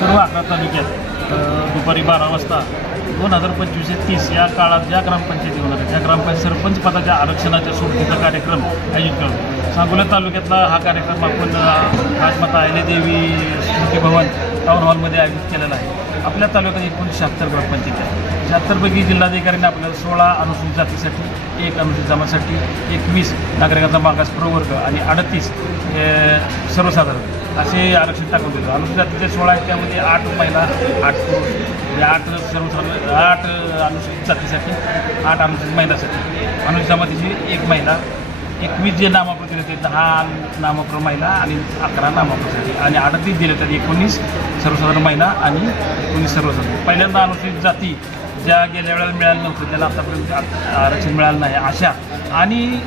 सर्व अकरा तालुक्यात. दुपारी बारा वाजता. दोन हजार पंचवीस ते तीस या काळात ज्या ग्रामपंचायती होणार त्या ग्रामपंचायत सरपंच पदाच्या आरक्षणाच्या सोडतीचा कार्यक्रम आयोजित करतो सांगोला तालुक्यातला हा कार्यक्रम आपण राजमाता राजमाता देवी स्मृती भवन टाऊन हॉलमध्ये आयोजित केलेला आहे. आपल्या तालुक्यात एकूण शहात्तर ग्रामपंचायत आहे शहात्तरपैकी जिल्हाधिकाऱ्यांनी आपल्याला सोळा अनुसूचित जातीसाठी एक अनुसूचित जमासाठी एकवीस नागरिकांचा मागास प्रवर्ग आणि अडतीस सर्वसाधारण असे आरक्षण टाकून देतो अनुसूचित जातीचे सोळा आहेत त्यामध्ये आठ महिला आठ पुरुष म्हणजे आठ सर्वसाधारण आठ अनुसूचित जातीसाठी आठ अनुसूचित महिलासाठी. अनुसूचित जमातीची एक महिला एकवीस जे नामपत्र दिले ते दहा नामपत्र महिला आणि अकरा नामांकनसाठी आणि अडतीस दिले तर एकोणीस सर्वसाधारण महिला आणि एकोणीस सर्वसाधारण. पहिल्यांदा अनुसूचित जाती ज्या गेल्या वेळेला मिळालं नव्हतं त्याला आतापर्यंत आरक्षण मिळालं नाही. अशा. आणि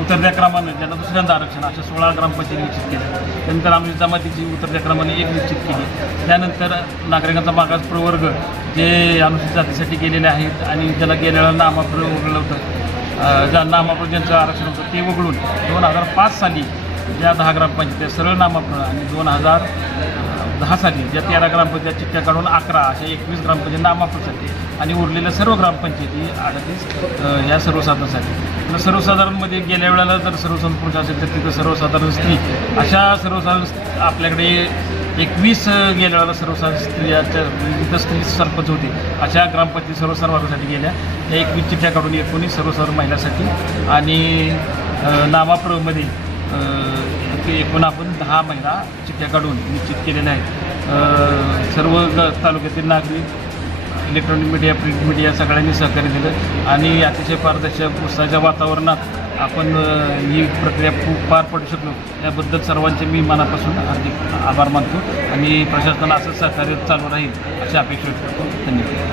उतरत्या क्रमानं ज्यांना दुसऱ्यांदा आरक्षण अशा सोळा ग्रामपंचायती निश्चित केल्या. त्यानंतर आम्ही जमातीची उतरत्या क्रमाने एक निश्चित केली. त्यानंतर नागरिकांचा मागास प्रवर्ग जे अनुसूचित जातीसाठी गेलेले आहेत आणि ज्याला गेल्या वेळेला नामाप्रयोग उरलं होतं ज्या नामाप्रयोग ज्यांचं आरक्षण होतं ते वगळून दोन हजार पाच साली ज्या दहा ग्रामपंचायत सरळ नामाप्रयोग आणि दोन हजार दहा साली ज्या तेरा ग्रामपंचायत चिठ्ठ्या काढून अकरा अशा एकवीस ग्रामपंचायत नामाप्रसाठी आणि उरलेल्या सर्व ग्रामपंचायती अडतीस या सर्वसाधारणसाठी. तर सर्वसाधारणमध्ये गेल्या वेळेला जर सर्वसाधारण पुरुष असेल तर तिथं सर्वसाधारण स्त्री अशा सर्वसाधारण आपल्याकडे एकवीस गेल्या वेळेला सर्वसाधारण स्त्रियाच्या विविध स्त्री सरपंच होते. अशा ग्रामपंचायत सर्वसाधारणसाठी गेल्या. त्या एकवीस चिठ्ठ्या काढून एकोणीस सर्वसाधारण महिलासाठी. आणि नामाप्रमध्ये एकूण आपण दहा महिला चिठ्ठ्या काढून निश्चित केलेल्या आहेत. सर्व ग तालुक्यातील नागरिक इलेक्ट्रॉनिक मीडिया प्रिंट मीडिया सगळ्यांनी सहकार्य दिलं. आणि अतिशय पारदर्शक उत्साहाच्या वातावरणात आपण ही प्रक्रिया खूप पार पडू शकलो. याबद्दल सर्वांचे मी मनापासून हार्दिक आभार मानतो आणि प्रशासनाला असं सहकार्य चालू राहील अशी अपेक्षा करतो. धन्यवाद.